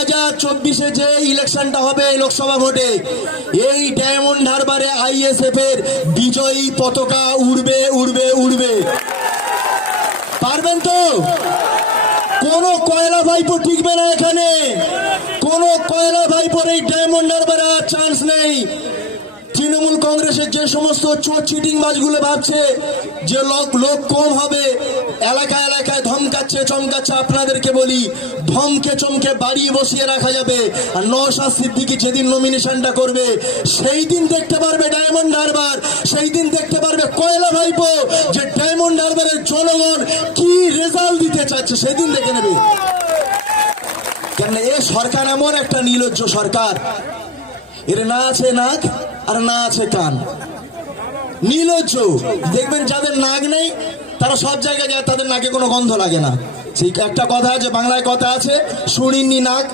2024 যে ইলেকশনটা হবে লোকসভা ভোটে, এই ডায়মন্ড হারবারে আইএসএফ এর বিজয়ী পতাকা উড়বে উড়বে উড়বে। পারবেন তো? কোন কয়লা ভাইপো টিকবে না এখানে, কোন কয়লা ভাইপোর এই ডায়মন্ড হারবারে চান্স নেই। তৃণমূল কংগ্রেসের যে সমস্ত চোর চিটিং বাজগুলো ভাবছে যে লোক কম হবে, এলাকায় এলাকায় ধমকাচ্ছে চমকাচ্ছে, আপনাদেরকে বলি ধমকে চমকে বাড়িয়ে বসিয়ে রাখা যাবে। আর নওশাদ সিদ্দিকী যেদিন নমিনেশনটা করবে সেই দিন দেখতে পারবে ডায়মন্ড হারবার, সেই দিন দেখতে পারবে কয়লা ভাইপো যে ডায়মন্ড হারবারের জনগণ কি রেজাল্ট দিতে চাচ্ছে, সেদিন দেখে নেবে। কেন এ সরকার এমন একটা নির্লজ্জ সরকার, এর না আছে নাক আর না আছে কান, নির্লজ্জ। দেখবেন যাদের নাক নেই তারা সব জায়গায় যায়, তাদের নাকে কোনো গন্ধ লাগে না। সেই একটা কথা আছে, বাংলায় কথা আছে, শুনিনি নাক